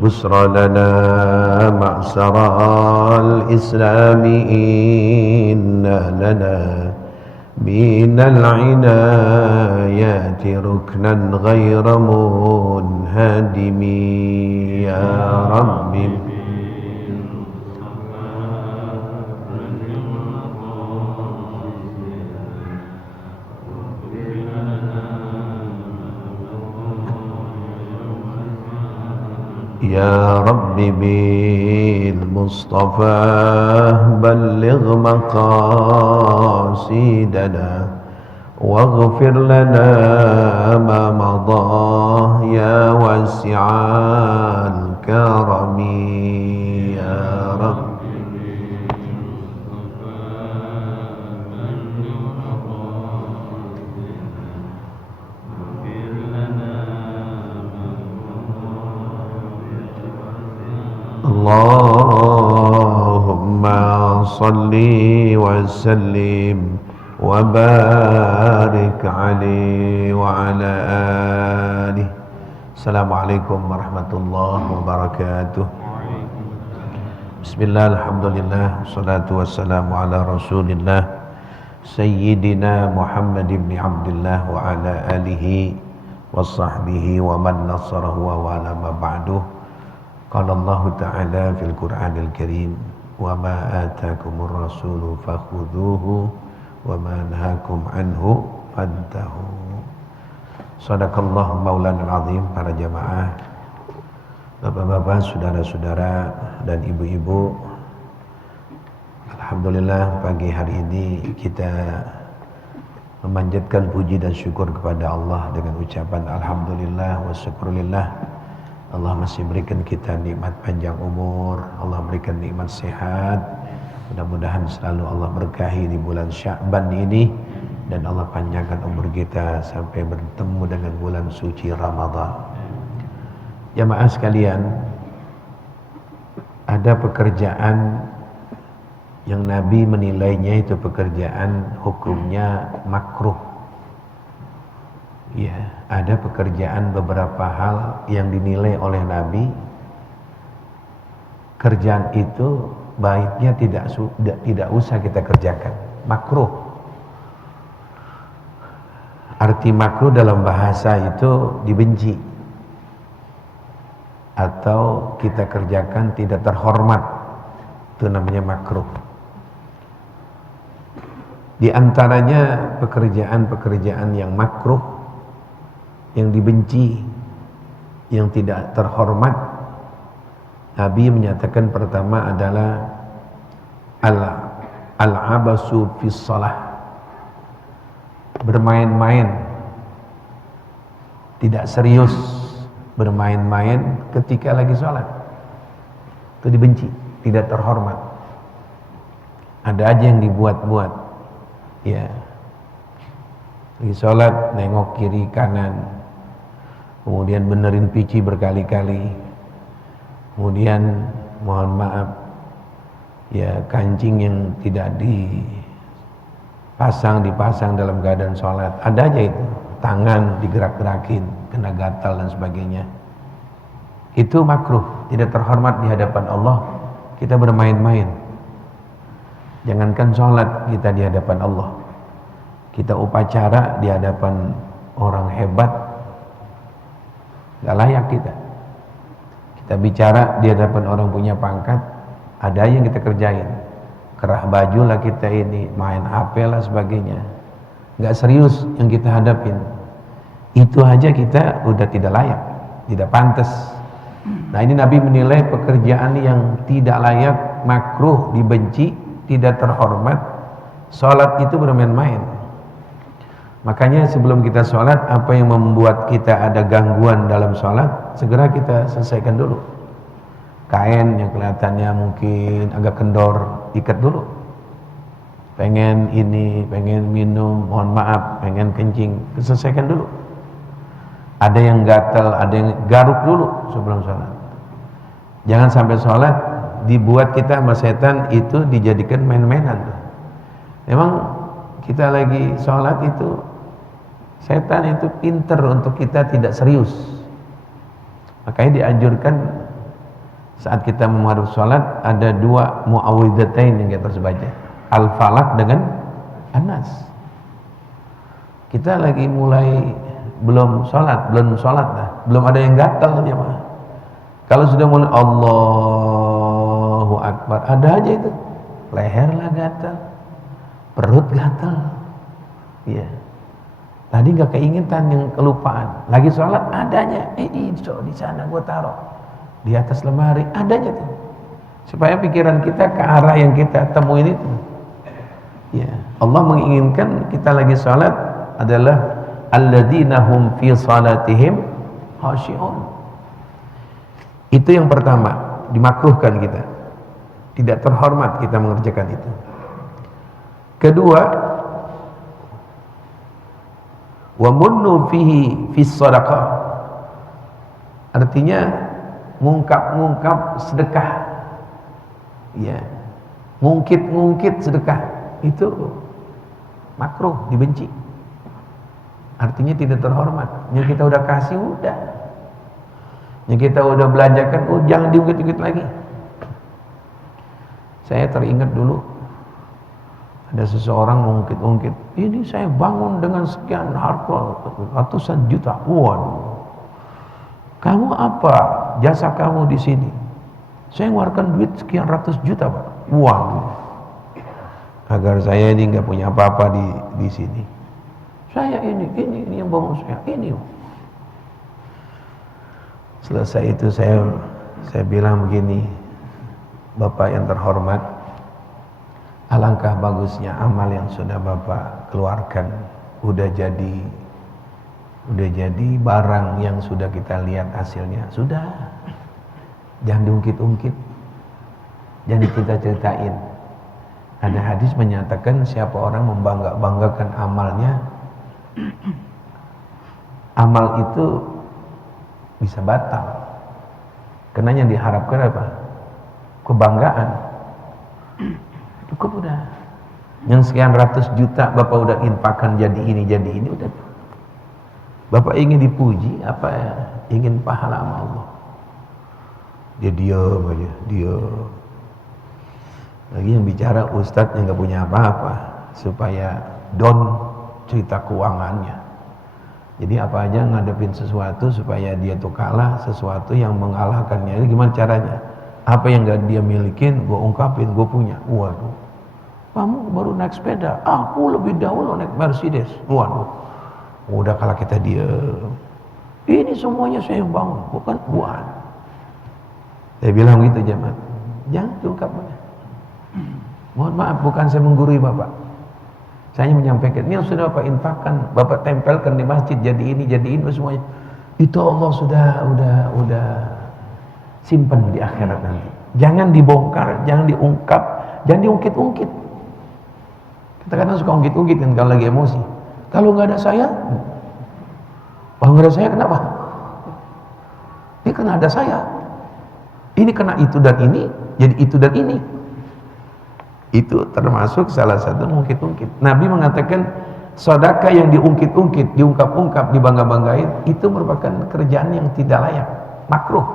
بشرى لنا معشر الإسلام إن لنا من العنايات ركنا غير منهدم يا رب يا رب بالمصطفى بلغ مقاصدنا واغفر لنا ما مضى يا واسع الكرم يا رب اللهم صل وسلم وبارك عليه وعلى آله. Assalamualaikum warahmatullahi wabarakatuh. Bismillah, alhamdulillah, wassalatu wassalamu ala rasulillah Sayyidina Muhammad ibn Abdullah wa ala alihi wa sahbihi wa man nasarahu wa wala ma ba'duh. Qala Allah Ta'ala fil Qur'anil Karim wa ma atakumur rasulu fakhudhuhu wa ma nahakum anhu fantahu. Shadaqallahu maulana al-azim. Para jamaah, bapak-bapak, saudara-saudara dan ibu-ibu, alhamdulillah pagi hari ini kita memanjatkan puji dan syukur kepada Allah dengan ucapan alhamdulillah wa syukurillah. Allah masih berikan kita nikmat panjang umur, Allah berikan nikmat sehat. Mudah-mudahan selalu Allah berkahi di bulan Sya'ban ini, dan Allah panjangkan umur kita sampai bertemu dengan bulan suci Ramadan. Jamaah sekalian, ada pekerjaan yang Nabi menilainya itu pekerjaan hukumnya makruh. Ya, ada pekerjaan beberapa hal yang dinilai oleh Nabi, kerjaan itu baiknya tidak usah kita kerjakan, makruh. Arti makruh dalam bahasa itu dibenci atau kita kerjakan tidak terhormat, itu namanya makruh. Di antaranya pekerjaan-pekerjaan yang makruh, yang dibenci, yang tidak terhormat, Nabi menyatakan pertama adalah al-abasu fis shalah, bermain-main, tidak serius, bermain-main ketika lagi sholat, itu dibenci, tidak terhormat. Ada aja yang dibuat-buat, ya, lagi sholat nengok kiri kanan, kemudian benerin pici berkali-kali, kemudian mohon maaf ya, kancing yang tidak dipasang dalam keadaan sholat, ada aja itu, tangan digerak-gerakin, kena gatal dan sebagainya. Itu makruh, tidak terhormat di hadapan Allah kita bermain-main. Jangankan sholat kita di hadapan Allah, kita upacara di hadapan orang hebat, gak layak kita. Kita bicara di hadapan orang punya pangkat, ada yang kita kerjain, kerah baju lah kita ini, main HP lah sebagainya, gak serius yang kita hadapin. Itu aja kita udah tidak layak, tidak pantas. Nah, ini Nabi menilai pekerjaan yang tidak layak, makruh, dibenci, tidak terhormat. Sholat itu bermain-main. Makanya sebelum kita sholat, apa yang membuat kita ada gangguan dalam sholat, segera kita selesaikan dulu. Kain yang kelihatannya mungkin agak kendor, ikat dulu. Pengen ini, pengen minum, mohon maaf, pengen kencing, selesaikan dulu. Ada yang gatal, ada yang garuk dulu sebelum sholat. Jangan sampai sholat dibuat kita sama setan itu dijadikan main-mainan. Memang kita lagi sholat itu Setan itu pinter untuk kita tidak serius. Makanya dianjurkan saat kita memadu sholat ada dua muawwidzatain yang kita harus baca, Al-Falaq dengan An-Nas. Kita lagi mulai belum sholat dah, belum ada yang gatal jemaah. Kalau sudah mulai Allahu Akbar, ada aja itu, leher lah gatal, perut gatal, iya. Tadi nggak keingetan, yang kelupaan. Lagi sholat adanya, di sana gua taruh di atas lemari, adanya tuh. Supaya pikiran kita ke arah yang kita temuin itu. Ya, Allah menginginkan kita lagi sholat adalah alladzina hum fi salatihim khashi'un. Itu yang pertama, dimakruhkan kita. Tidak terhormat kita mengerjakan itu. Kedua, wa munnu fihi fis sadaqah. Artinya ngungkap sedekah. Ya. Ngungkit sedekah itu makruh, dibenci. Artinya tidak terhormat. Yang kita udah kasih udah. Yang kita udah belanjakan jangan diungkit-ungkit lagi. Saya teringat dulu ada seseorang mengungkit-ungkit, ini saya bangun dengan sekian harta ratusan juta. Waduh, kamu apa jasa kamu di sini? Saya mengeluarkan duit sekian ratus juta, Pak. Waduh, agar saya ini nggak punya apa-apa di sini. Saya ini yang bangun saya ini. Selesai itu saya bilang begini, Bapak yang terhormat, alangkah bagusnya amal yang sudah Bapak keluarkan udah jadi barang yang sudah kita lihat hasilnya. Sudah, jangan diungkit-ungkit, jangan cerita-ceritain. Ada hadis menyatakan siapa orang membanggakan amalnya, amal itu bisa batal. Karena yang diharapkan apa? Kebanggaan. Cukup udah. Yang sekian ratus juta Bapak udah infakkan jadi ini udah. Bapak ingin dipuji apa ya? Ingin pahala sama Allah. Dia diam aja, diam. Lagi yang bicara ustadz yang gak punya apa-apa, supaya don cerita keuangannya. Jadi apa aja ngadepin sesuatu supaya dia tuh kalah, sesuatu yang mengalahkannya. Ini gimana caranya? Apa yang gak dia milikin, gue ungkapin, gue punya. Waduh, kamu baru naik sepeda, aku lebih dahulu naik Mercedes. Waduh, udah kalah kita diam. Ini semuanya saya yang bangun, bukan buat. Saya bilang gitu jemaat, jangan diungkapnya. Mohon maaf, bukan saya menggurui Bapak. Saya menyampaikan, ini yang sudah Bapak infakkan, Bapak tempelkan di masjid, jadi ini semuanya. Itu Allah udah simpan di akhirat nanti. Jangan dibongkar, jangan diungkap, jangan diungkit-ungkit. Kita kadang suka ungkit-ungkit kan kalau lagi emosi. Kalau nggak ada saya, kenapa? Ini kena ada saya. Ini kena itu dan ini, jadi itu dan ini. Itu termasuk salah satu ungkit-ungkit. Nabi mengatakan sedekah yang diungkit-ungkit, diungkap-ungkap, dibangga-banggain, itu merupakan kerjaan yang tidak layak, makruh,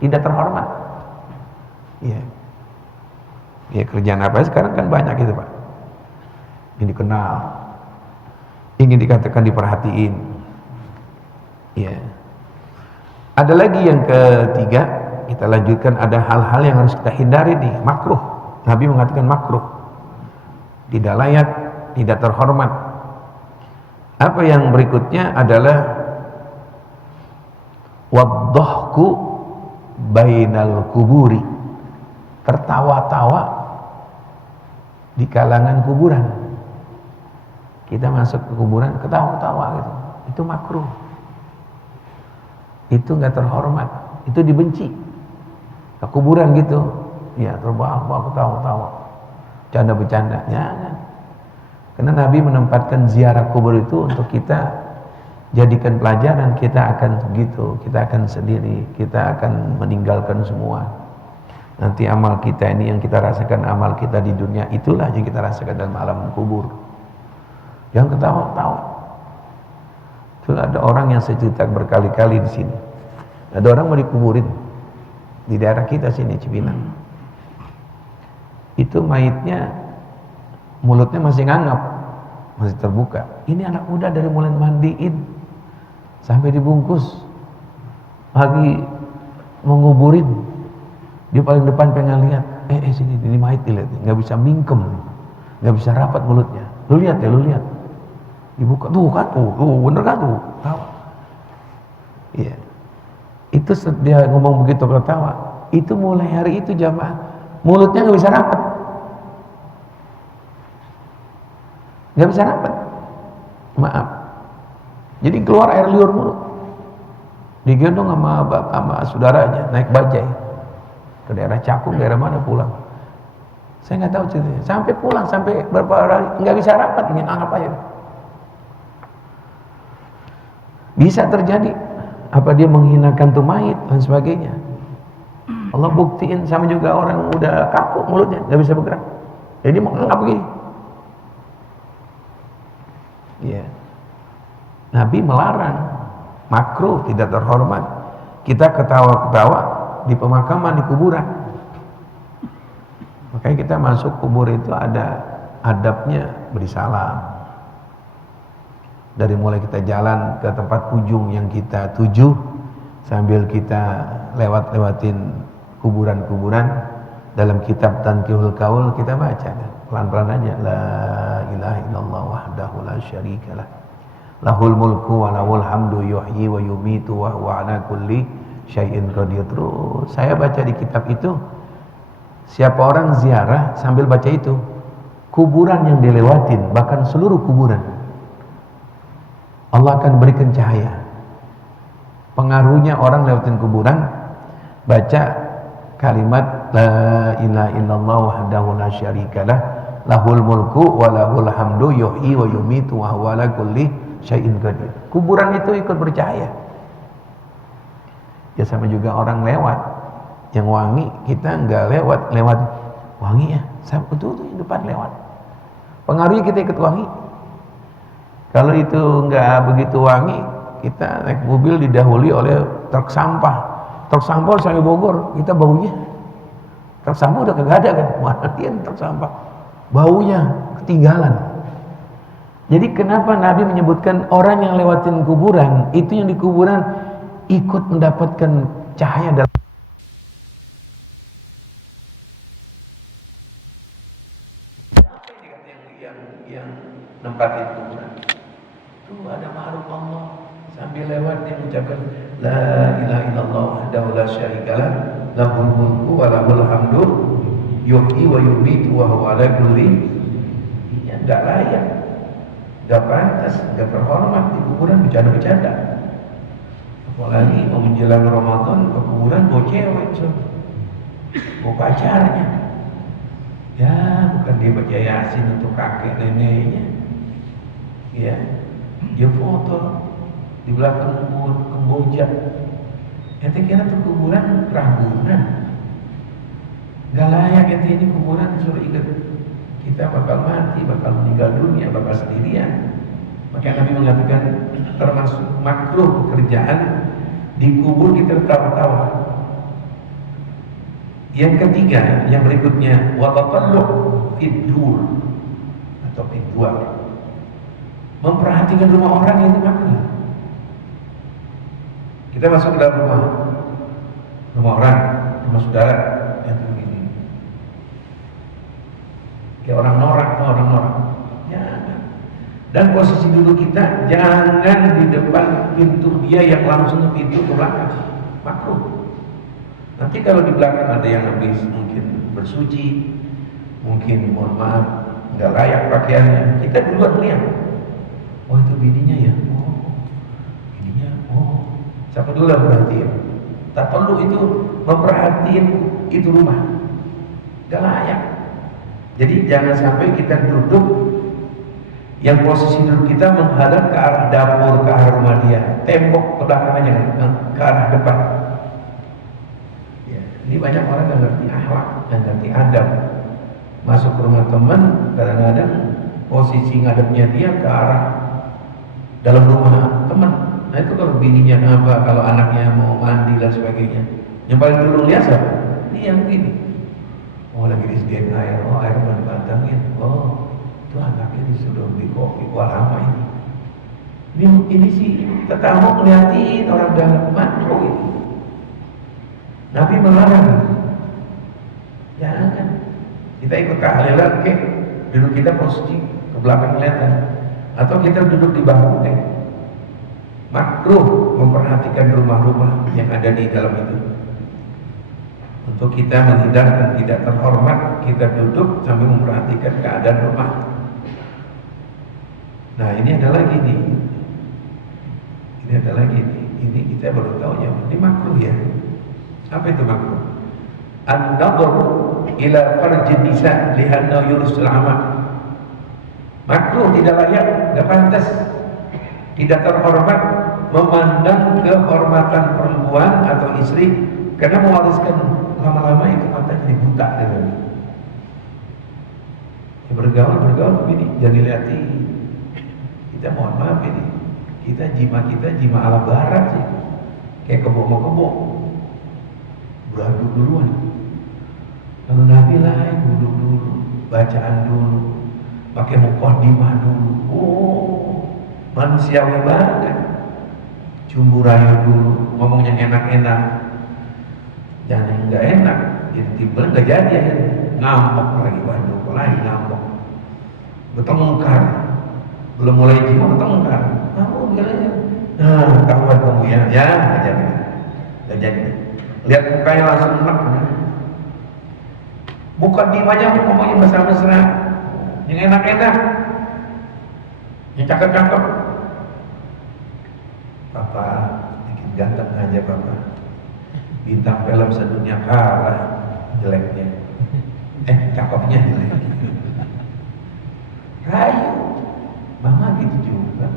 tidak terhormat. Iya. Ya kerjaan apa sekarang kan banyak gitu Pak. Ingin dikenal, ingin dikatakan diperhatiin. Iya. Ada lagi yang ketiga, kita lanjutkan, ada hal-hal yang harus kita hindari nih, makruh. Nabi mengatakan makruh, tidak layak, tidak terhormat. Apa yang berikutnya adalah wadhahku bainal kuburi, tertawa-tawa di kalangan kuburan. Kita masuk ke kuburan ketawa-tawa gitu, itu makruh, itu nggak terhormat, itu dibenci. Ke kuburan gitu, ya terbahak-bahak ketawa-tawa, canda-bercanda, jangan. Karena Nabi menempatkan ziarah kubur itu untuk kita jadikan pelajaran. Kita akan begitu, kita akan sendiri, kita akan meninggalkan semua. Nanti amal kita ini yang kita rasakan, amal kita di dunia itulah yang kita rasakan dalam alam kubur. Jangan ketawa-tawa. ada orang yang saya cerita berkali-kali di sini. Ada orang mau dikuburin di daerah kita sini, Cipinang. Itu mayitnya mulutnya masih ngangap, masih terbuka. Ini anak muda dari mulai mandiin sampai dibungkus, lagi mau nguburin, dia paling depan pengen lihat. Sini, ini mayit dilihat, nggak bisa mingkem, nggak bisa rapat mulutnya. Lu lihat ya, lu lihat. Dibuka, tuh kan, tuh bener kan tuh, tahu? Iya. Itu dia ngomong begitu ketawa. Itu mulai hari itu jamaah, mulutnya nggak bisa rapat, nggak bisa rapat. Maaf. Jadi keluar air liur mulu. Digendong sama saudaranya naik bajai ke daerah Cakung, daerah mana pulang. Saya nggak tahu ceritanya. Sampai pulang, sampai berapa hari nggak bisa rapat, ingin anggap aja. Bisa terjadi. Apa dia menghinakan tuh mayit dan sebagainya. Allah buktiin. Sama juga orang udah kaku mulutnya, nggak bisa bergerak. Jadi menganggap begini. Ya. Nabi melarang, makruh, tidak terhormat. Kita ketawa-ketawa di pemakaman, di kuburan. Makanya kita masuk kubur itu ada adabnya, beri salam. Dari mulai kita jalan ke tempat ujung yang kita tuju, sambil kita lewatin kuburan-kuburan, dalam kitab Tanqihul Qaul kita baca pelan-pelan aja, la ilaha illallah wahdahu la syarikalah, lahul mulku wa lahul hamdu yuhyi wa yumitu wa huwa ala kulli syai'in qadir. Terus saya baca di kitab itu, siapa orang ziarah sambil baca itu, kuburan yang dilewatin, bahkan seluruh kuburan, Allah akan berikan cahaya. Pengaruhnya orang lewatin kuburan baca kalimat la ilaha illallah wahdahu la syarikalah, lahul mulku wa lahul hamdu yuhyi wa yumitu wa huwa ala kulli syai'in qadir. Kuburan itu ikut bercahaya. Ya sama juga orang lewat yang wangi, kita enggak lewat wangi ya, sama itu depan lewat. Pengaruhnya kita ikut wangi. Kalau itu enggak begitu wangi, kita naik mobil didahului oleh truk sampah. Truk sampah sampai Bogor, kita baunya. Truk sampah udah kagak ada kan, mana dia truk sampah. Baunya ketinggalan. Jadi kenapa Nabi menyebutkan orang yang lewatin kuburan, itu yang di kuburan ikut mendapatkan cahaya dalam yang nempatin kuburan. Tuh ada makhluk Allah sambil lewat dia mengucapkan la ilaha illallah wahdahu la syarikalah, lahul mulku wa lahul hamdu yuhyi wa yumitu wa huwa ala kulli. Ya enggak layak, enggak pantas, enggak terhormat di kuburan bercanda-bercanda. Apalagi mau menjelang Ramadan ke kuburan bawa cewek, bawa pacarnya. Ya bukan dia baca Yasin untuk kakek neneknya. Ya, dia foto di belakang kubur Kamboja. Ente kira tuh kuburan Ragunan? Gak layak ente, ini kuburan suruh ingat kita bakal mati, bakal meninggal dunia, bakal sendirian. Maka Nabi mengatakan termasuk makruh pekerjaan di kubur kita tertawa-tawa. Yang ketiga, yang berikutnya, wa tatallu fid-dur atau fid-duar. Memperhatikan rumah orang itu makruh. Kita masuk ke dalam rumah orang, rumah saudara, yang begini. Kayak orang norak. Jangan. Dan posisi duduk kita jangan di depan pintu dia yang langsung ke pintu ke belakang. Makruh. Nanti kalau di belakang ada yang habis mungkin bersuci, mungkin mohon maaf nggak layak pakaiannya, kita duluan lihat. Oh itu bininya ya, bininya, siapa dulu yang perhatiin? Tak perlu itu memperhatiin itu rumah, nggak layak. Jadi jangan sampai kita duduk yang posisi duduk kita menghadap ke arah dapur, ke arah rumah dia, tembok ke belakangnya ke arah depan. Ya, ini banyak orang yang ngerti akhlak, yang ngerti adab. Masuk ke rumah teman, kadang-kadang posisi ngadepnya dia ke arah dalam rumah teman, Nah itu kalau bininya apa, kalau anaknya mau mandi dan sebagainya, yang paling dulu lihat siapa? Dia yang begini. Oh lagi disediain air, oh air mau dipantangin, oh itu anaknya disuruh beli kopi, wah lama ini. Ini sih tetamu ngeliatin orang dalam makro ini. Nabi melarang. Jangan. Kita ikut tahlilan ke, duduk kita posisi ke belakang kelihatan, atau kita duduk di bangku makruh memperhatikan rumah-rumah yang ada di dalam itu. Untuk kita menghindarkan tidak terhormat, kita duduk sambil memperhatikan keadaan rumah. Nah ini ada lagi nih. Ini ada lagi nih. Ini kita baru tahu ya. Ini makruh ya. Apa itu makruh? An-nadhar ila farjin nisa lihanna yurisul amal. Makruh, tidak layak, tidak pantas, tidak terhormat memandang kehormatan perempuan atau istri, karena mewariskan lama-lama itu mata jadi buta gitu. Ya, bergaul begini, jangan dilihatin. Kita mohon maaf ini, kita jima ala barat sih, kayak kebo mau kebo, beradu duluan. Kalau Nabi lain dulu, bacaan dulu, pakai muqaddimah dulu. Oh, manusiawi banget. Cumbu rayu dulu, ngomongnya enak-enak. Jangan yang nggak enak, jadi timbul nggak jadi ya. Ngambek lagi Bandung, lagi ngambek. Bertengkar, belum mulai jima bertengkar. Kamu bilangnya, nah kawan kamu ya, nggak jadi. Lihat mukanya langsung enak. Bukan dimanya ngomongnya mesra-mesra, yang enak-enak, yang cakep-cakep. Papa bikin ganteng aja papa. Bintang film sedunia kalah jeleknya. Cakepnya jelek. Rayu, mama gitu juga.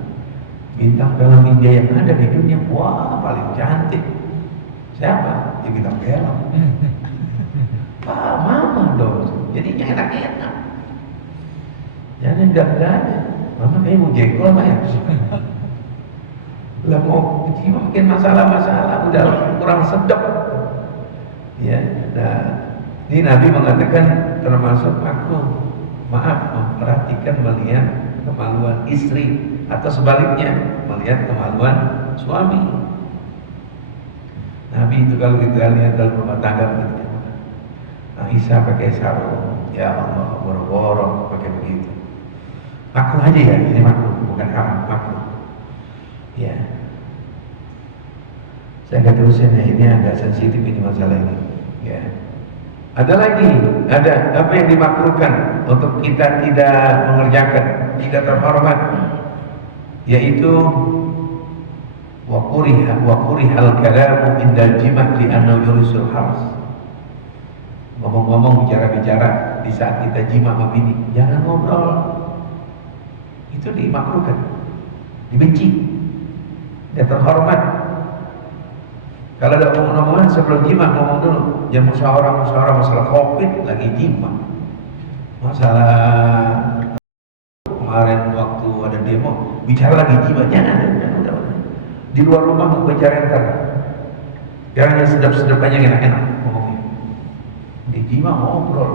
Bintang film India yang ada di dunia, wah paling cantik. Siapa? Ya bintang film. Mama dong, jadinya enak-enak. Jangan enggak-enggaknya. Mama kayak mau jengkol mah ya. Lah mau bikin masalah-masalah udah kurang sedap. Ya, nah ini Nabi mengatakan termasuk makruh. Maaf, memperhatikan melihat kemaluan istri atau sebaliknya melihat kemaluan suami. Nabi itu kalau kita lihat dalam rumah tangga begitu. Aisyah pakai sarung, ya Allah, boro-boro pakai begitu. Makruh aja ya, ini makruh, bukan haram, makruh. Ya. Saya nggak terusin ya, ini agak sensitif ini masalah ini. Ya. Ada lagi, ada apa yang dimakruhkan untuk kita tidak mengerjakan, tidak terhormat, yaitu wa kurihal kalamu indal jima' li annahu yurisul haras. Ngomong-ngomong, bicara-bicara di saat kita jima sama bini, jangan ngobrol. Itu dimakruhkan, dibenci, tidak terhormat. Kalau ada omongan sebelum jima, ngomong dulu. Jangan musyawarah masalah COVID lagi jima. Masalah kemarin waktu ada demo, bicara lagi jima, jangan. Di luar rumah mau bicara ntar. Jangan yang sedap-sedap aja enak-enak ngomongnya. Di jima ngobrol,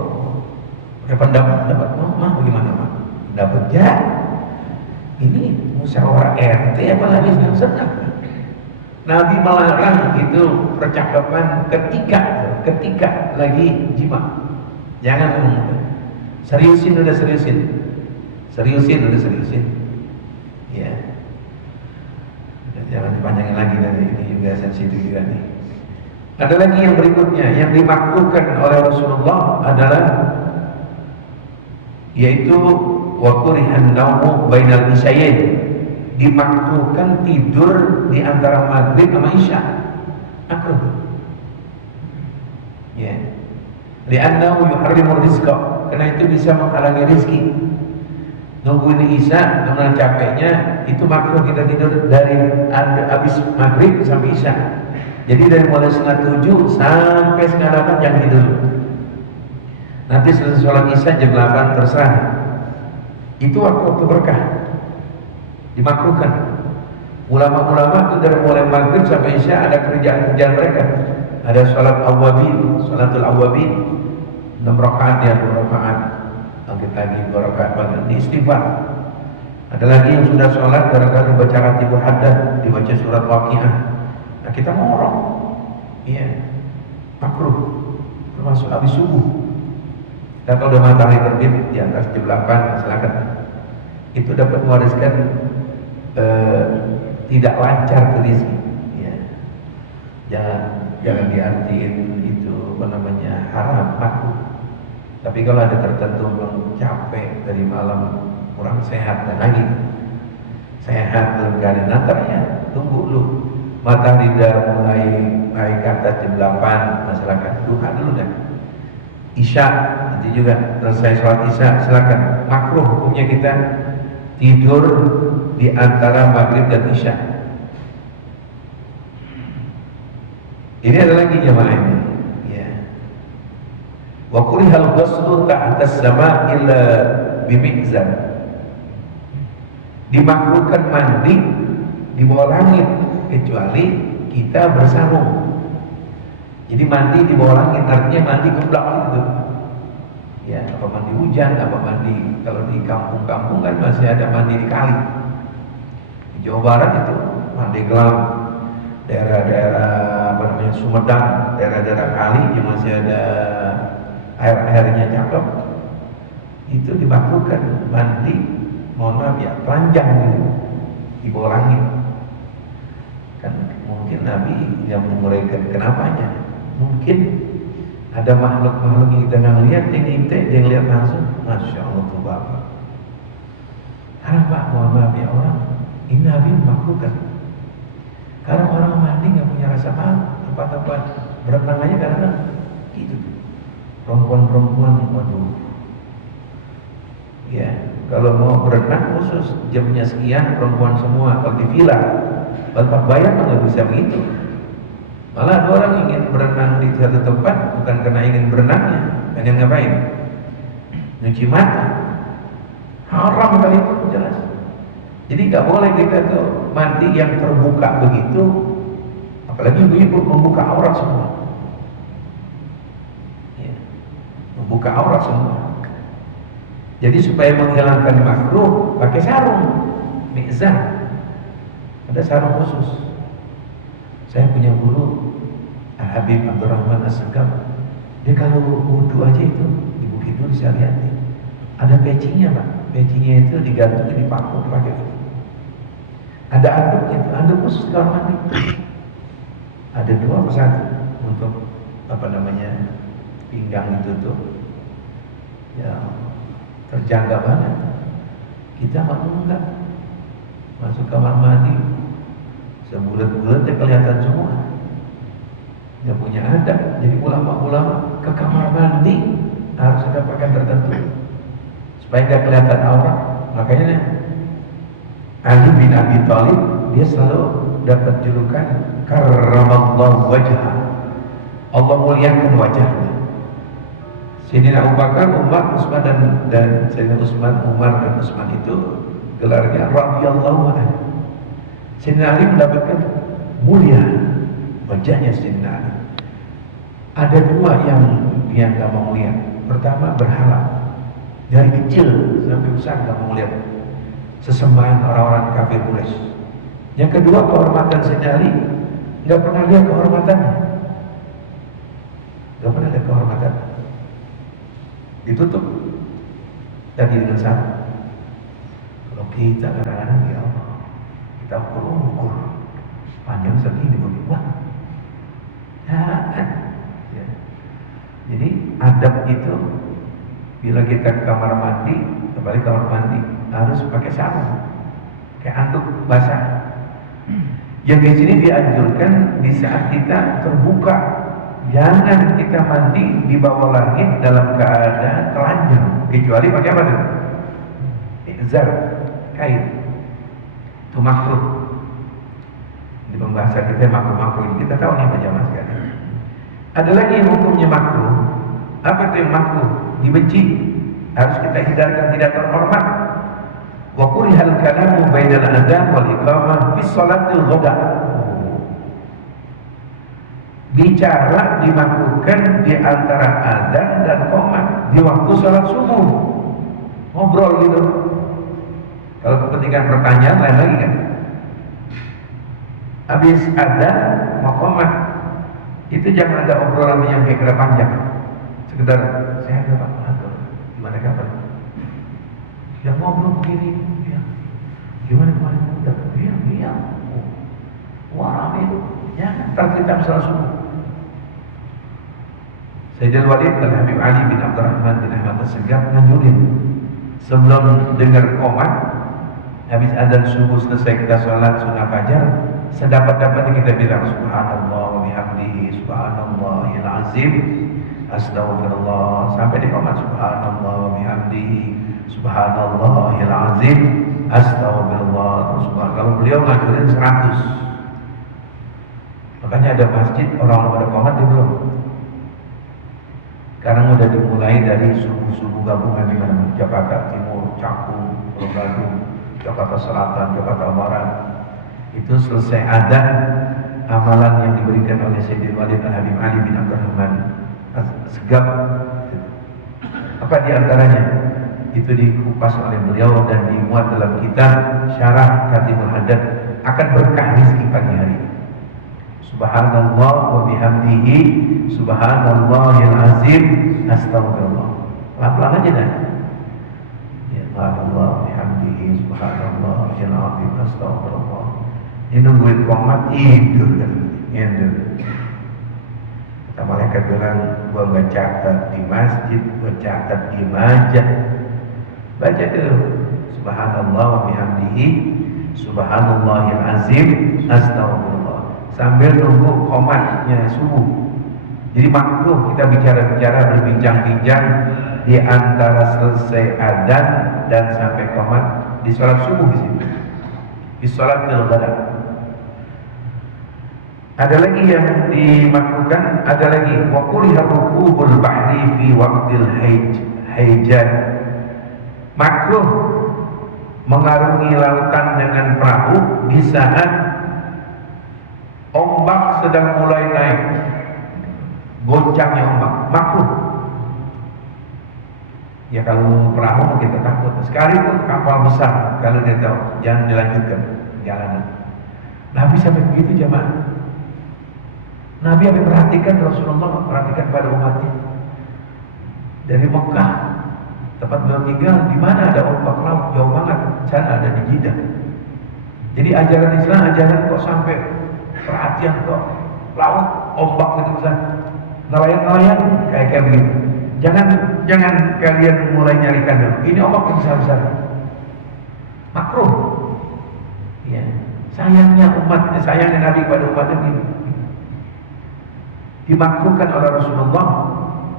pakai pendapat, mah bagaimana mah? Pendapat ya. Ini musyawarah RT apalagi senang-senang. Nabi melarang itu percakapan ketika lagi jima. Jangan ngomong. Seriusin. Ya. Jangan dipanjangin lagi nanti, ini juga sensitif juga nih. Ada lagi yang berikutnya yang dimakruhkan oleh Rasulullah adalah yaitu wa kurihan naumu bainal isyain. Dimakruhkan tidur di antara maghrib sama isya. Makruh. Ya. Li'annahu yuharrimur rizqa, karena itu bisa menghalangi rezeki. Nungguin isya karena capeknya, itu makruh kita tidur dari habis maghrib sampai isya. Jadi dari mulai setengah 7 sampai setengah 8 jangan tidur. Nanti selesai sholat isya jam 8 terserah. Itu waktu berkah, dimakruhkan. Ulama-ulama itu dari mulai maghrib sampai isya ada kerjaan-kerjaan mereka. Ada sholat awwabin, sholatul awwabin, 6 rakaat ya, 2 rakaat, lagi 2 rakaat ini istighfar. Ada lagi yang sudah sholat barangkali baca ratibul haddad, dibaca surat waqiah. Nah kita ngorok, iya, makruh, termasuk habis subuh. Dan kalau udah matahari terbit di atas jam 8, silakan. Itu dapat mewariskan tidak lancar tuh rezeki. Ya. Jangan diartiin itu apa namanya haram, makruh. Tapi kalau ada tertentu yang capek dari malam, kurang sehat dan lagi sehat dalam keadaan nanti ya tunggu dulu matahari udah mulai naik ke atas jam 8, masyarakat duha dulu kan. Isya itu juga selesai sholat isya silakan. Makruh hukumnya kita tidur di antara maghrib dan isya. Ini ada lagi jemaah ini. Ya. Wa kurihal ghuslu ta'ata as-sama' illa bimizan. Dimakruhkan mandi di bawah langit kecuali kita bersarung. Jadi mandi di bawah langit artinya mandi keblak gitu. Ya, apa mandi hujan, apa mandi kalau di kampung-kampung kan masih ada mandi di kali. Di Jawa Barat itu mandi gelam, daerah-daerah apa namanya Sumedang, daerah-daerah kali yang masih ada air-airnya cakep, itu dimakruhkan mandi, mohon maaf ya, telanjang gitu di bawah langit. Kan mungkin Nabi yang menguraikan kenapanya. Mungkin ada makhluk-makhluk yang kita nggak lihat, yang ngintip, yang lihat langsung, masya Allah tuh bapak. Karena Pak, mohon maaf ya orang, ini Nabi memakruhkan. Karena orang mandi nggak punya rasa malu, tempat-tempat berenang aja karena gitu. Perempuan-perempuan, waduh. Ya, kalau mau berenang khusus jamnya sekian, perempuan semua. Kalau di villa, tempat bayar nggak bisa begitu. Malah ada orang ingin berenang di satu tempat bukan karena ingin berenangnya, dan yang ngapain? Nyuci mata. Haram kali itu jelas. Jadi nggak boleh kita tuh mandi yang terbuka begitu, apalagi ibu-ibu membuka aurat semua. Ya, membuka aurat semua. Jadi supaya menghilangkan makruh pakai sarung, mizan. Ada sarung khusus. Saya punya guru Al-Habib Abdurrahman As-Segaf. Dia kalau wudhu aja itu di Bukit Duri saya lihat ada pecinya Pak. Pecinya itu digantung di paku pakai itu. Ada anduknya itu, anduk khusus kamar mandi. Ada 2 atau 1 untuk apa namanya pinggang ditutup. Ya terjaga banget. Kita enggak masuk kamar mandi sebulat-bulatnya kelihatan semua. Dia punya adab. Jadi ulama-ulama ke kamar mandi harus ada pakaian tertentu supaya nggak kelihatan aurat. Makanya Ali bin Abi Thalib dia selalu dapat julukan karramallahu wajhah. Allah muliakan wajahnya. Sayyidina Abu Bakar, Umar, Utsman dan Sayyidina Utsman, Umar dan Utsman itu gelarnya radhiyallahu anhu. Sayyidina Ali mendapatkan mulia wajahnya Sayyidina Ali. Ada 2 yang dia nggak mau lihat. Pertama berhala, dari kecil sampai besar nggak mau lihat sesembahan orang-orang kafir Quraisy. Yang kedua kehormatan Sayyidina Ali, nggak pernah lihat kehormatannya, nggak pernah lihat kehormatan. Ditutup tadi dengan sarung. Kalau kita kadang-kadang ya Allah, kita ukur panjang segini, wah, ya. Jadi adab itu bila kita ke kamar mandi, apalagi kamar mandi harus pakai sarung, pakai anduk basah. Yang di sini dianjurkan di saat kita terbuka, jangan kita mandi di bawah langit dalam keadaan telanjang, kecuali pakai apa tuh? Izar, kain. Itu makruh. Di pembahasan kita makruh-makruh ini kita tahu nih jamaah sekalian. Ada lagi yang hukumnya makruh. Apa itu yang makruh? Dibenci, harus kita hindarkan, tidak terhormat. Wa kurihal kalamu bainal adzan wal iqamah fi shalatil ghada. Bicara dimakruhkan di antara adzan dan qomat di waktu salat subuh. Ngobrol gitu. Kalau kepentingan pertanyaan lain lagi kan. Habis adzan mau qomat, itu jangan ada obrolan yang kira panjang. Sekedar saya ada Pak, gimana kabar? Ya ngobrol begini, ya. Gimana kemarin? Udah, iya. Wah rame itu. Ya, ntar kita salat subuh. Sayyidul Walid Al-Habib Ali bin Abdurrahman bin Ahmad As-Segaf nganjurin sebelum dengar qomat, habis adzan subuh selesai kita sholat sunnah fajar, sedapat-dapatnya kita bilang subhanallah wa bihamdihi subhanallahil azim astagfirullah, sampai di qomat subhanallah wa bihamdihi subhanallahil azim astagfirullah. Terus kalau beliau ngajurin 100. Makanya ada masjid orang pada qomat dia belum. Sekarang udah dimulai dari subuh-subuh gabungan di mana Jakarta Timur, Cakung, Pulau Gadung, Jakarta Selatan, Jakarta Barat. Itu selesai adzan, amalan yang diberikan oleh Sayyidul Walid Al-Habib Ali bin Abdurrahman As-Segaf. Apa diantaranya? Itu dikupas oleh beliau dan dimuat dalam kitab Syarah Khatibul Haddad, akan berkah rezeki pagi hari. Subhanallah wa bihamdihi subhanallahil azim astagfirullah. Pelan-pelan aja dah. Ya subhanallah wa bihamdihi subhanallahil azim astagfirullah. Ini nungguin qomat tidur kan. Tidur. Kata malaikat bilang, gua baca di masjid, gua catat di majah. Baca tuh subhanallah wa bihamdihi subhanallahil azim astagfirullah sambil nunggu qomatnya subuh. Jadi makruh kita bicara-bicara, berbincang-bincang di antara selesai adzan dan sampai qomat di sholat subuh di sini. Di sholat ghada. Ada lagi yang dimakruhkan, ada lagi wa kuriha rukubul bahri fi waqtil haijan. Makruh mengarungi lautan dengan perahu di saat ombak sedang mulai naik, goncangnya ombak, makruh. Ya kalau perahu kita takut, sekalipun kapal besar, kalau dia tahu jangan dilanjutkan jalanan. Nabi sampai begitu jemaah. Nabi sampai perhatikan, Rasulullah perhatikan pada umatnya. Dari Mekah tempat beliau tinggal, di mana ada ombak laut jauh banget, sana ada di Jeddah. Jadi ajaran Islam, ajaran kok sampai perhatian kok laut ombak itu besar, nelayan kayak begitu. Jangan kalian mulai nyarikan dulu. Ini ombak yang besar-besar, makruh. Ya, sayangnya Nabi pada umatnya ini dimakruhkan oleh Rasulullah.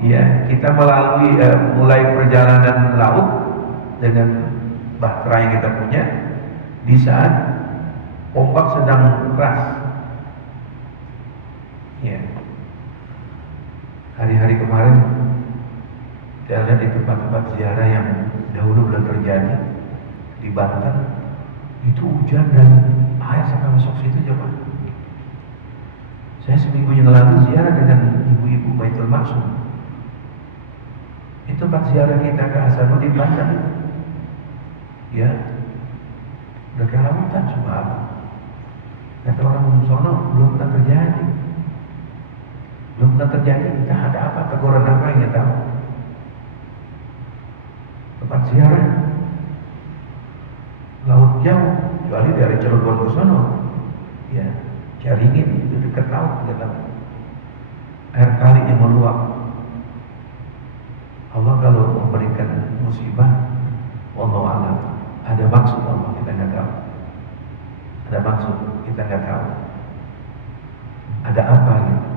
Ya, kita melalui mulai perjalanan laut dengan bahtera yang kita punya di saat ombak sedang keras. Ya, hari-hari kemarin saya lihat di tempat-tempat ziarah yang dahulu belum terjadi di Banten, itu hujan dan air sampai masuk situ aja Pak. Saya seminggu yang lalu ziarah dengan ibu-ibu Baitul Maqsum. Itu tempat ziarah kita ke Hasanuddin Banten. Ya, udah ke lautan subhanallah. Kata orang sono belum pernah terjadi. Belum pernah terjadi, kita ada apa, teguran apa yang kita tahu. Tempat ziarah laut jauh, kecuali dari Cirebon ke sono. Ya, Caringin itu dekat laut, air kali yang meluap. Allah kalau memberikan musibah, wallahu a'lam, ada maksud Allah, kita nggak tahu. Ada maksud, kita nggak tahu. Ada apa gitu?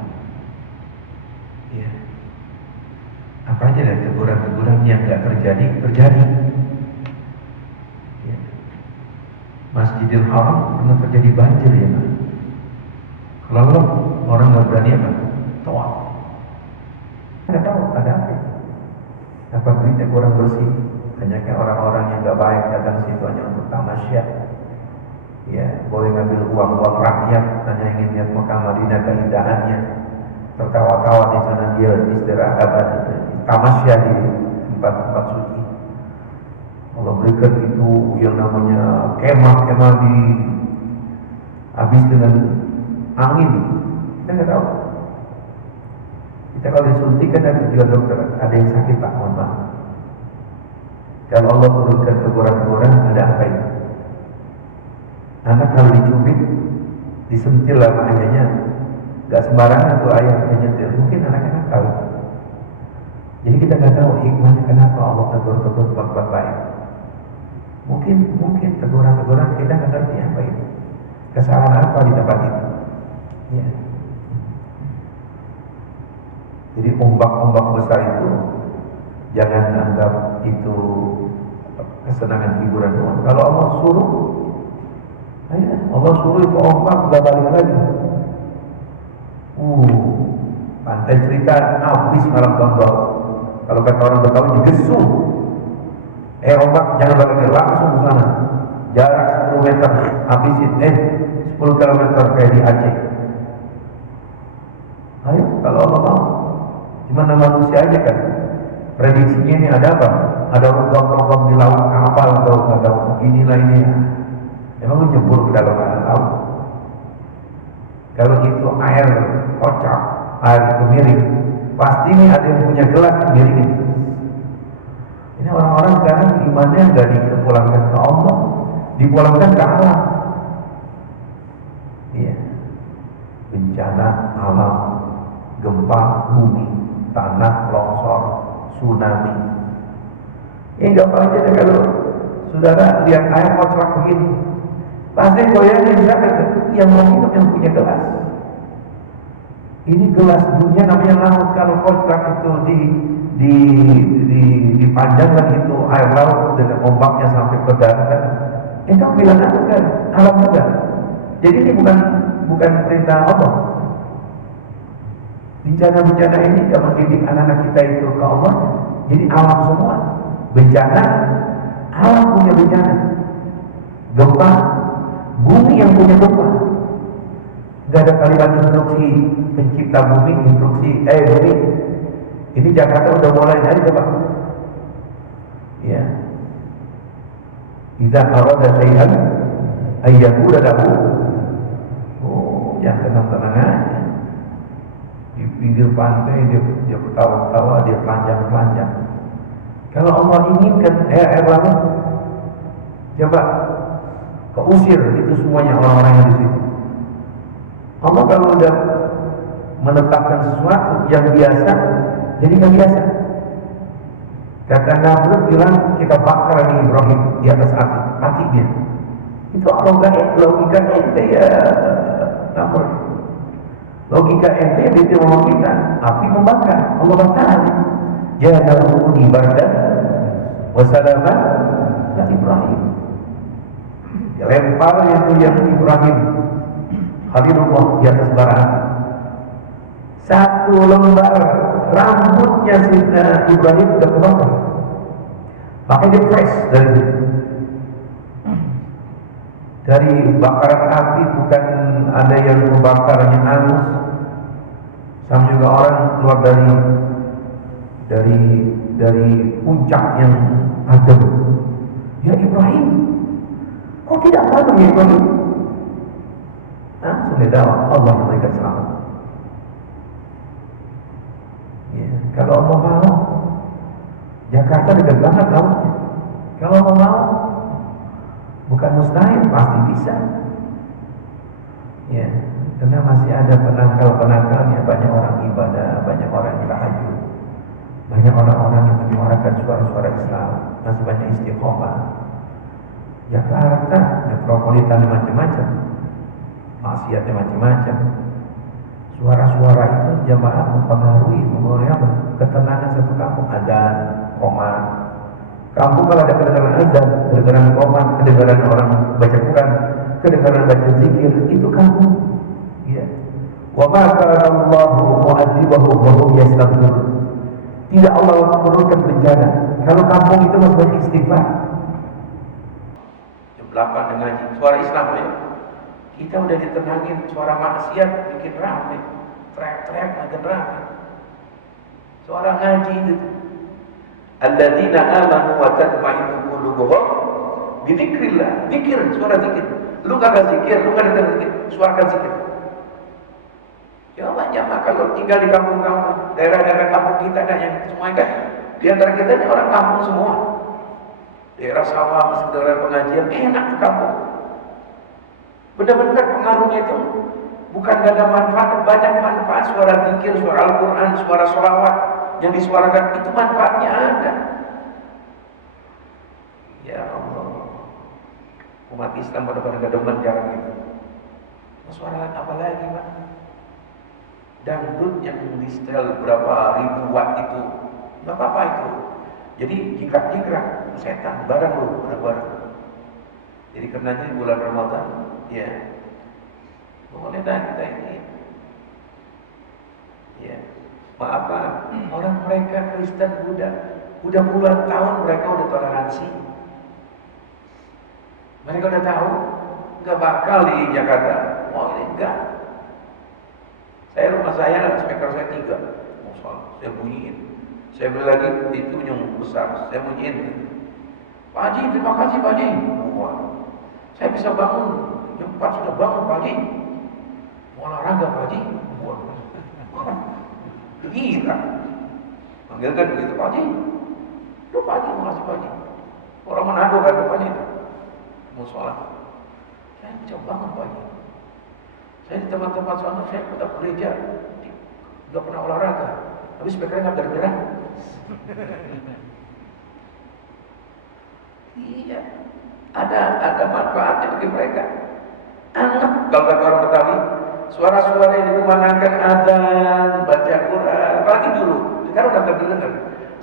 Ya. Apa aja dari teguran-teguran yang nggak terjadi. Ya. Masjidil Haram pernah terjadi banjir ya Pak. Kalau orang nggak berani apa? Tawaf. Nggak tahu ada apa. Apa berita kurang bersih? Banyaknya orang-orang yang gak baik datang situ hanya untuk tamasya. Ya, boleh ngambil uang-uang rakyat, hanya ingin lihat Mekah Madinah keindahannya. Tertawa-tawa di sana dia istirahat, tamasya di tempat-tempat suci. Allah berikan itu yang namanya kemah-kemah di habis dengan angin. Kita nggak tahu. Kita kalau disuntik kan ada tujuan dokter, ada yang sakit Pak, mohon maaf. Kalau Allah turunkan teguran-teguran, ada apa itu? Anak kalau dicubit, disentil sama ayahnya, gak sembarangan tuh ayah menyentil. Mungkin anaknya nakal. Jadi kita nggak tahu hikmahnya kenapa Allah tegur-tegur tempat-tempat baik. Mungkin teguran-teguran kita nggak ngerti apa itu. Kesalahan apa di tempat itu? Ya. Jadi ombak-ombak besar itu jangan anggap itu kesenangan hiburan doang. Kalau Allah suruh, ayo, Allah suruh itu ombak nggak balik lagi. Pantai cerita habis malam tahun baru. Kalau kata orang Betawi digesu. Ombak jangan balik lagi, langsung ke sana. Jarak 10 meter habisin. 10 kilometer kayak di Aceh. Ayo, kalau Allah mau. Cuma manusia aja kan. Prediksinya ini ada apa? Ada lubang-lubang di laut kapal atau inilah ini. Emang lu nyebur ke dalam laut? Kalau itu air kocak, air itu miring, pasti ini ada yang punya gelas yang miring. Ini orang-orang sekarang imannya nggak dipulangkan ke Allah, dipulangkan ke alam. Iya, bencana alam, gempa bumi, tanah longsor, tsunami. Ini gampang aja deh kalau saudara lihat air kocak begini, pasti goyangnya bisa kan? Yang mau minum yang punya gelas. Ini gelas dunia namanya laut. Kalau kocak itu dipanjangkan itu air laut dengan ombaknya sampai ke daratan. Kamu bilang apa sekarang? Alam juga. Jadi ini bukan perintah Allah. Bencana-bencana ini gak mendidik anak-anak kita itu ke Allah. Jadi alam semua bencana, alam punya bencana, gempa, bumi yang punya gempa. Gak ada kalimat instruksi pencipta bumi, instruksi bumi. Ini Jakarta udah mulai hari coba. Ya. Idza arada syai'an ayyakula lahu. Yang tenang-tenang aja. Di pinggir pantai dia ketawa-ketawa, dia telanjang-telanjang. Kalau Allah inginkan air laut, coba keusir itu semuanya orang-orang yang di situ. Allah kalau udah menetapkan sesuatu yang biasa, jadi nggak biasa. Kata Namrud bilang kita bakar nih Ibrahim di atas api, mati dia. Itu logika ente ya Namrud. Logika ente yang diterima kita, api membakar, Allah batalkan. Jangan kuni bardan wassalaman ya Ibrahim. Lempar itu yang Ibrahim Khalilullah di atas bara api. Satu lembar rambutnya Sayyidina Ibrahim sudah kebakar. Makanya dia fresh dari bakaran api, bukan ada yang membakarnya anus. Sama juga orang keluar dari puncak yang adem. Ya Ibrahim, kok tidak apa ya Ibrahim? Sudah Allah yang memberikan selamat. Ya, kalau Allah mau, Jakarta dekat banget lautnya. Kalau Allah mau, bukan mustahil, pasti bisa. Ya, karena masih ada penangkal-penangkalnya, banyak orang ibadah, banyak orang yang tahajud, banyak orang-orang yang menyuarakan suara-suara Islam, masih banyak istiqomah. Jakarta metropolitan macam-macam, maksiatnya macam-macam. Suara-suara itu jamaah mempengaruhi apa? Ketenangan satu kampung. Adzan, qomat. Kampung kalau ada kedengaran adzan, kedengaran qomat, kedengaran orang baca Quran, kedengaran baca zikir, itu kampung. Ya. Wa ma kana Allahu mu'adzibahum wa hum yastaghfirun. Tidak Allah turunkan bencana. Kalau kampung itu masih banyak istighfar. Jam 8 dengan suara Islam ya. Kita udah ditenangin, suara maksiat bikin rame, teriak-teriak makin rame. Suara ngaji itu. Alladzina amanu wa tatma'innu qulubuhum bi dzikrillah. Zikir, suara zikir. Lu kagak zikir, lu kagak zikir, suarakan zikir. Ya banyak mah kalau tinggal di kampung-kampung, daerah-daerah kampung kita ada yang semuanya kan di antara kita ini orang kampung semua. Daerah sawah, masih daerah pengajian, enak di kampung. Benar-benar pengaruhnya itu bukan gak ada manfaat, banyak manfaat. Suara zikir, suara Al-Quran, suara sholawat yang disuarakan itu manfaatnya ada. Ya Allah, umat Islam benar-benar gak demen jarang itu. Suara apa lagi Pak? Dangdut yang di setel berapa ribu watt itu nggak apa-apa itu. Jadi jingkrak-jingkrak setan barang lu barang. Jadi karenanya bulan Ramadan ya boleh dah kita ini ya maaf orang mereka Kristen udah puluhan tahun mereka udah toleransi. Mereka udah tahu nggak bakal di Jakarta. Oh ini enggak. Rumah saya, speaker saya 3. Saya bunyiin. Saya beli lagi, itu yang besar. Saya bunyiin. Pak Haji, terima kasih Pak Haji. Saya bisa bangun. Jam 4 sudah bangun Pak Haji. Olahraga Pak Haji. Gila. Panggilkan begitu Pak Haji. Lu Pak Haji, makasih Pak Haji. Orang Manado kan depannya itu. Mau sholat. Saya bisa bangun Pak Haji. Saya di tempat-tempat sana, saya tetap gereja, nggak pernah olahraga, tapi speakernya nggak bergerak. Iya, ada manfaatnya bagi mereka. Anggap kalau kata orang Betawi, suara-suara yang dikumandangkan adzan, baca Quran, apalagi dulu, sekarang udah nggak didengar.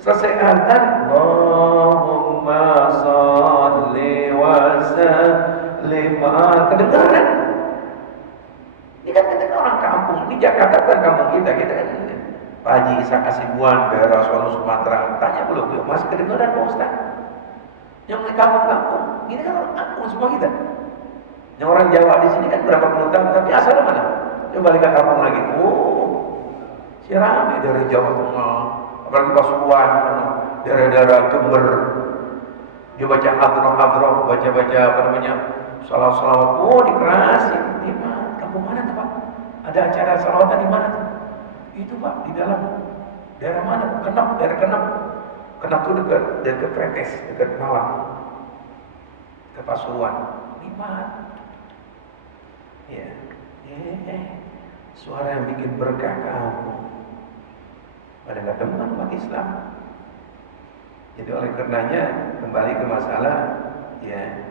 Selesai adzan, Allahumma sholli wa sallim, kedengaran. Ini kan kita kan orang kampung, di Jakarta kan kampung kita kan Pak Haji Ishak Asibuan, daerah Solo Sumatera, tanya belum, masih kedengaran Pak Ustaz? Yang di kampung-kampung, ini kan orang kampung semua kita. Yang orang Jawa di sini kan berapa puluh tahun, tapi asalnya mana? Coba balik ke kampung lagi, si rame dari Jawa Tengah, apalagi Pasuruan, daerah-daerah Jember, dia baca hadroh, baca apa namanya, salawat, dikerasin, di mana? Kampung mana tuh Pak? Ada acara salawatan di mana tuh? Itu Pak, di dalam daerah mana? Daerah Kenep. Kenep tuh dekat Tretes, dekat Malang, ke Pasuruan. Di mana? Ya, suara yang bikin berkah kamu. Pada nggak demen umat Islam. Jadi oleh karenanya kembali ke masalah ya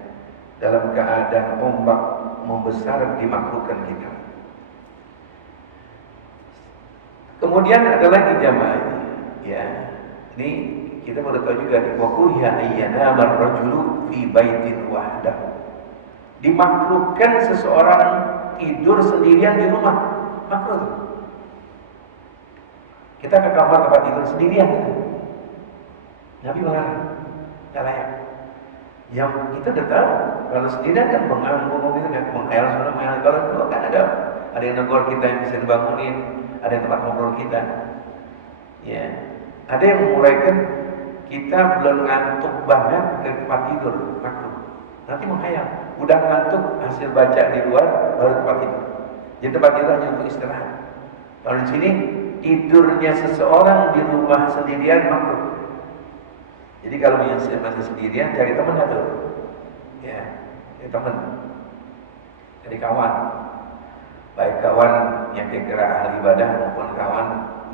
dalam keadaan ombak membesar dimakruhkan kita. Kemudian ada lagi jamaah ini, ya. Ini kita baru tahu juga di wakuriha ayyana marrajulu fi baitin wahdahu. Dimakruhkan seseorang tidur sendirian di rumah, makruh. Kita ke kamar tempat tidur sendirian gitu. Nabi melarang, tidak layak. Yang kita udah tahu kalau sendirian kan mengganggu gitu kan, menghayal sudah menghayal. Kalau dua kan ada yang negor kita yang bisa dibangunin, ada yang tempat ngobrol kita. Ya, ada yang menguraikan kita belum ngantuk banget ke tempat tidur, makruh. Nanti menghayal, udah ngantuk hasil baca di luar baru tempat tidur. Jadi tempat tidur hanya untuk istirahat. Kalau di sini tidurnya seseorang di rumah sendirian makruh. Jadi kalau masih sendirian cari teman atau ya, cari teman, cari kawan, baik kawan yang kira-kira ahli ibadah maupun kawan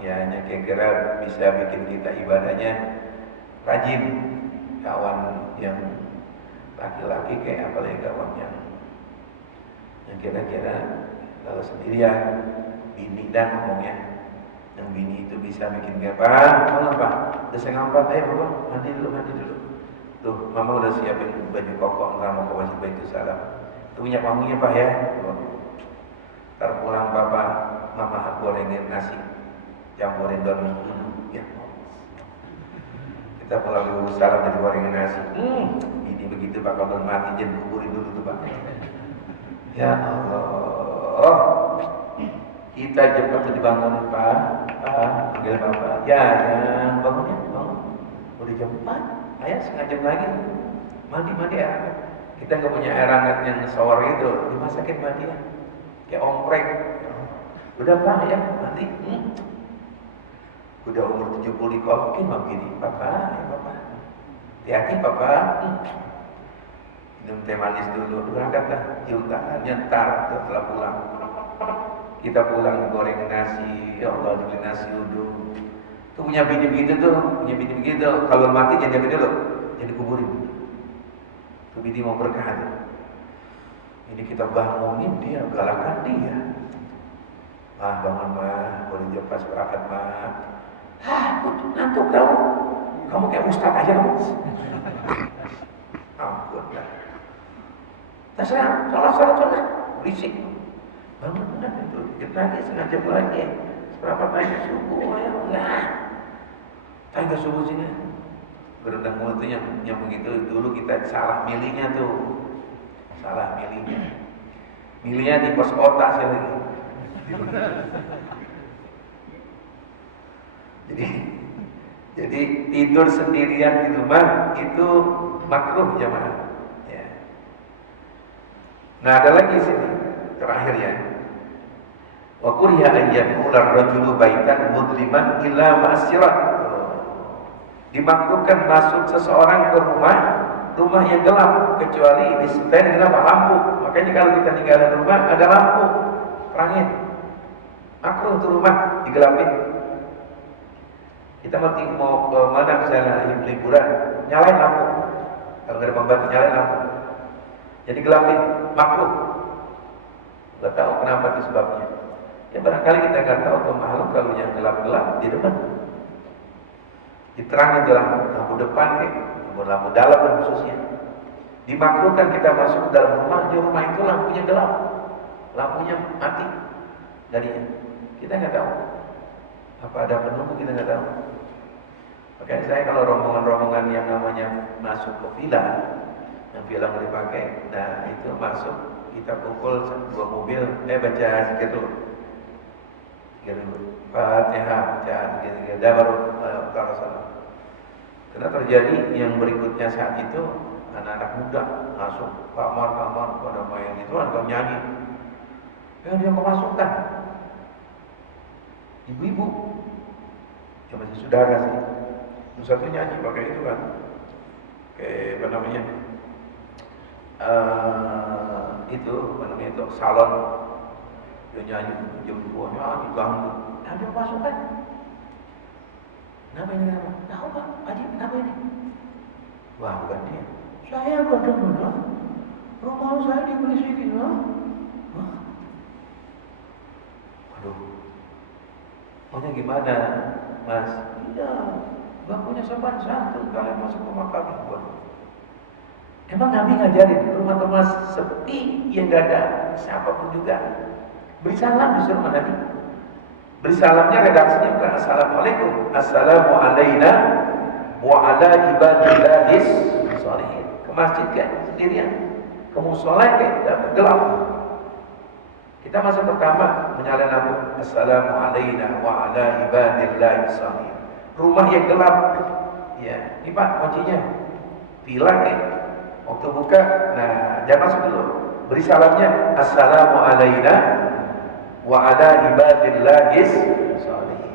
ya yang kira-kira bisa bikin kita ibadahnya rajin. Kawan yang laki-laki kayak apalagi kawan yang kira-kira kalau sendirian bini dan ngomongnya. Yang bini itu bisa bikin dia, Pak, udah setengah 4, Bapak, mandi dulu. Tuh, Mama udah siapin baju koko, ntar mau ke Masjid Baitul Salam. Tuh minyak wanginya Pak ya. Ntar pulang Papa, Mama gorengin nasi, campurin daun dulu, ya. Kita pulang dulu salam dari goreng nasi. Ini begitu Pak, kalau mati jadi kuburin dulu tuh Pak. Ya Allah, kita cepat dibangun Pak. Panggil Bapak. Ya, bangun ya, bangun. Udah jam 4, ayah setengah jam lagi. Mandi ya. Kita nggak punya air hangat yang shower itu, dimasakin mandi ya. Kayak ompreng. Udah Pak ya, mandi. Udah umur 70 dikokin mau gini, Papa, ya Papa. Hati-hati Papa. Minum teh manis dulu, berangkat dah. Cium tangannya ntar setelah pulang. Kita pulang goreng nasi, ya Allah dibeli nasi uduk. Tuh punya bini begitu tuh, punya bini begitu. Kalau mati jangan diambil dulu, jadi kuburin. Tuh bini mau berkah. Ini kita bangunin dia, galakan dia. Bangun boleh dia pas berangkat ngantuk tau. Kamu kayak ustaz aja kamu. Ampun dah. Terserah, sholat, berisik. Bangun benar itu, dikit lagi, setengah jam lagi. Seberapa banyak subuh, ya Allah. Tanya subuh sini. Berendang mulut itu yang begitu, dulu kita salah milihnya tuh. Salah milihnya. Milihnya di pos kota sih lagi. Jadi tidur sendirian di rumah itu makruh jemaah. Ya. Nah ada lagi sini terakhir ya. Wa kuriha an yadkhula ar-rajulu baitan mudliman illa ma'asirat. Dimakruhkan masuk seseorang ke rumah yang gelap kecuali disertai dengan lampu. Makanya kalau kita tinggalin rumah ada lampu terangin. Makruh untuk rumah digelapin. Kita mau ke mana misalnya liburan, nyalain lampu. Kalau nggak ada pembantu nyalain lampu. Jadi gelapin, makruh. Nggak tahu kenapa itu sebabnya. Ya barangkali kita nggak tahu tuh makhluk kalau yang gelap-gelap di depan. Diterangin tuh lampu depan lampu dalam dan khususnya. Dimakruhkan kita masuk ke dalam rumah, di rumah itu lampunya gelap, lampunya mati. Jadinya kita nggak tahu. Apa ada penunggu kita nggak tahu. Makanya saya kalau rombongan-rombongan yang namanya masuk ke villa, yang villa mau dipakai, nah itu masuk kita kumpul 2 mobil, baca zikir dulu. Fatihah, baca zikir baru utara sana. Karena terjadi yang berikutnya saat itu anak-anak muda masuk kamar pada main itu ada nyanyi. Dia memasukkan ibu-ibu, cuma si saudara sih. Satu nyanyi pakai itu kan, kayak apa namanya, itu salon. Dia nyanyi jam 2 nyanyi ganggu. Dia masukkan. Kenapa ini? Tahu Pak, Haji, kenapa ini? Wah, bukan dia. Saya benar-benar rumah saya dibeli loh. Aduh. Maunya gimana, Mas? Iya, gak punya sopan santun kalian masuk ke makam gua. Emang Nabi ngajarin rumah-rumah sepi yang gak ada siapapun juga. Beri salam disuruh Nabi. Beri salamnya redaksinya bukan assalamualaikum, assalamu alaina wa ala ibadillahis sholihin. Ke masjid kan sendirian, ke musola kan gelap. Kita masa pertama menyalakan lampu, assalamu alaina wa ala ibadillahis sholihin. Rumah yang gelap, ya, ini Pak kuncinya. Villa kan, waktu buka, nah jangan masuk dulu. Beri salamnya assalamu alaina wa ala ibadillahis sholihin.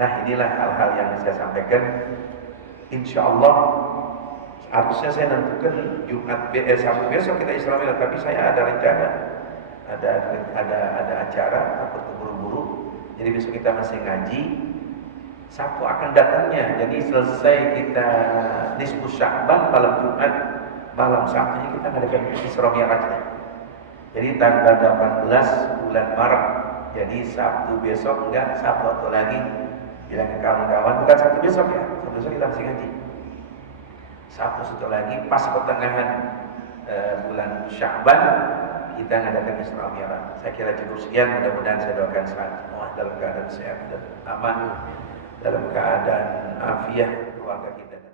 Nah inilah hal-hal yang saya sampaikan. InsyaAllah harusnya saya nentukan Sabtu besok kita Islamil, tapi saya ada rencana, ada acara, takut terburu-buru. Jadi besok kita masih ngaji. Sabtu akan datangnya. Jadi selesai kita nisfu Sya'ban malam Jumat, malam Sabtunya kita ngadakan Isra Mi'rajnya. Jadi tanggal 18 bulan Maret. Jadi Sabtu besok enggak, Sabtu atau lagi. Bilang ke kawan-kawan, bukan Sabtu besok ya. Sabtu besok kita masih ngaji. Sabtu satu lagi pas pertengahan bulan Sya'ban kita ngadakan Isra Mi'raj. Saya kira cukup sekian. Mudah-mudahan saya doakan semua dalam keadaan sehat dan aman, dalam keadaan afiah. keluarga kita dan